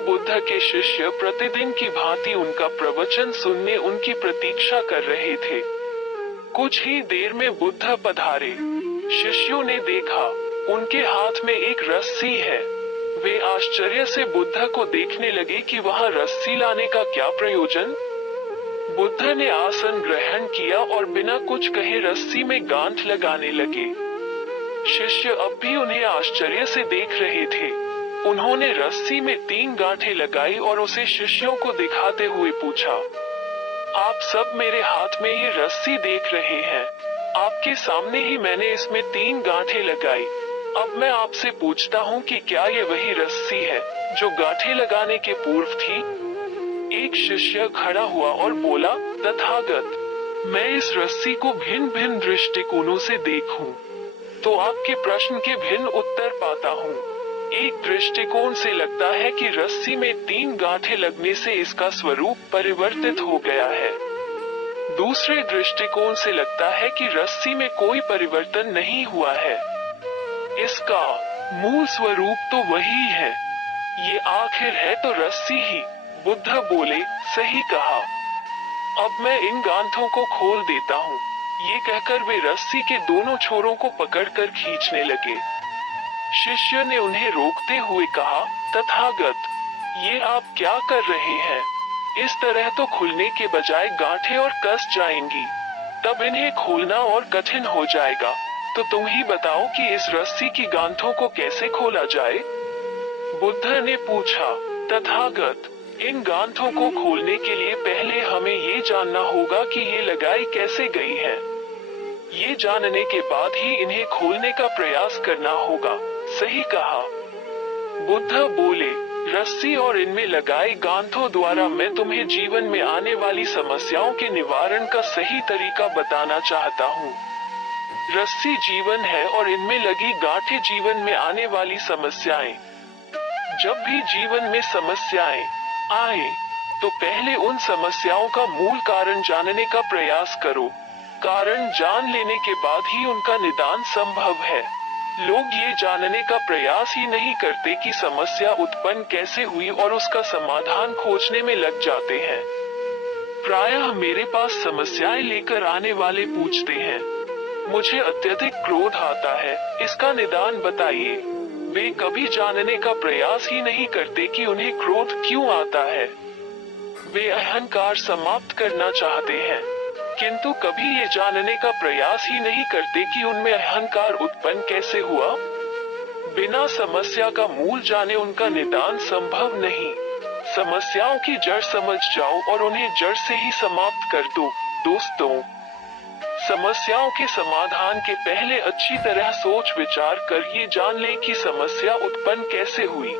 बुद्ध के शिष्य प्रतिदिन की भांति उनका प्रवचन सुनने उनकी प्रतीक्षा कर रहे थे। कुछ ही देर में बुद्ध पधारे। शिष्यों ने देखा, उनके हाथ में एक रस्सी है। वे आश्चर्य से बुद्ध को देखने लगे कि वहां रस्सी लाने का क्या प्रयोजन। बुद्ध ने आसन ग्रहण किया और बिना कुछ कहे रस्सी में गांठ लगाने लगे। शिष्य अब भी उन्हें आश्चर्य से देख रहे थे। उन्होंने रस्सी में 3 गांठें लगाई और उसे शिष्यों को दिखाते हुए पूछा, आप सब मेरे हाथ में ये रस्सी देख रहे हैं। आपके सामने ही मैंने इसमें 3 गांठें लगाई। अब मैं आपसे पूछता हूँ कि क्या ये वही रस्सी है जो गांठें लगाने के पूर्व थी? एक शिष्य खड़ा हुआ और बोला, तथागत, मैं इस रस्सी को भिन्न भिन्न दृष्टिकोणों से देखूं, तो आपके प्रश्न के भिन्न उत्तर पाता हूँ। एक दृष्टिकोण से लगता है कि रस्सी में 3 गांठें लगने से इसका स्वरूप परिवर्तित हो गया है। दूसरे दृष्टिकोण से लगता है कि रस्सी में कोई परिवर्तन नहीं हुआ है। इसका मूल स्वरूप तो वही है। ये आखिर है तो रस्सी ही। बुद्ध बोले, सही कहा। अब मैं इन गांठों को खोल देता हूँ। ये कहकर वे रस्सी के दोनों छोरों को पकड़कर खींचने लगे। शिष्य ने उन्हें रोकते हुए कहा, तथागत, ये आप क्या कर रहे हैं? इस तरह तो खुलने के बजाय गांठें और कस जाएंगी। तब इन्हें खोलना और कठिन हो जाएगा। तो तुम ही बताओ कि इस रस्सी की गांठों को कैसे खोला जाए? बुद्ध ने पूछा, तथागत, इन गांठों को खोलने के लिए पहले हमें ये जानना होगा कि ये लगाई कैसे गई है। ये जानने के बाद ही इन्हें खोलने का प्रयास करना होगा। सही कहा। बुद्ध बोले, रस्सी और इनमें लगाई गांठों द्वारा मैं तुम्हें जीवन में आने वाली समस्याओं के निवारण का सही तरीका बताना चाहता हूँ। रस्सी जीवन है और इनमें लगी गांठें जीवन में आने वाली समस्याएं। जब भी जीवन में समस्याएं आए, तो पहले उन समस्याओं का मूल कारण जानने का प्रयास करो। कारण जान लेने के बाद ही उनका निदान संभव है। लोग ये जानने का प्रयास ही नहीं करते कि समस्या उत्पन्न कैसे हुई और उसका समाधान खोजने में लग जाते हैं। प्रायः मेरे पास समस्याएं लेकर आने वाले पूछते हैं, मुझे अत्यधिक क्रोध आता है, इसका निदान बताइए। वे कभी जानने का प्रयास ही नहीं करते कि उन्हें क्रोध क्यों आता है। वे अहंकार समाप्त करना चाहते हैं, किंतु कभी ये जानने का प्रयास ही नहीं करते कि उनमें अहंकार उत्पन्न कैसे हुआ। बिना समस्या का मूल जाने उनका निदान संभव नहीं। समस्याओं की जड़ समझ जाओ और उन्हें जड़ से ही समाप्त कर दो। दोस्तों, समस्याओं के समाधान के पहले अच्छी तरह सोच विचार कर ये जान लें कि समस्या उत्पन्न कैसे हुई।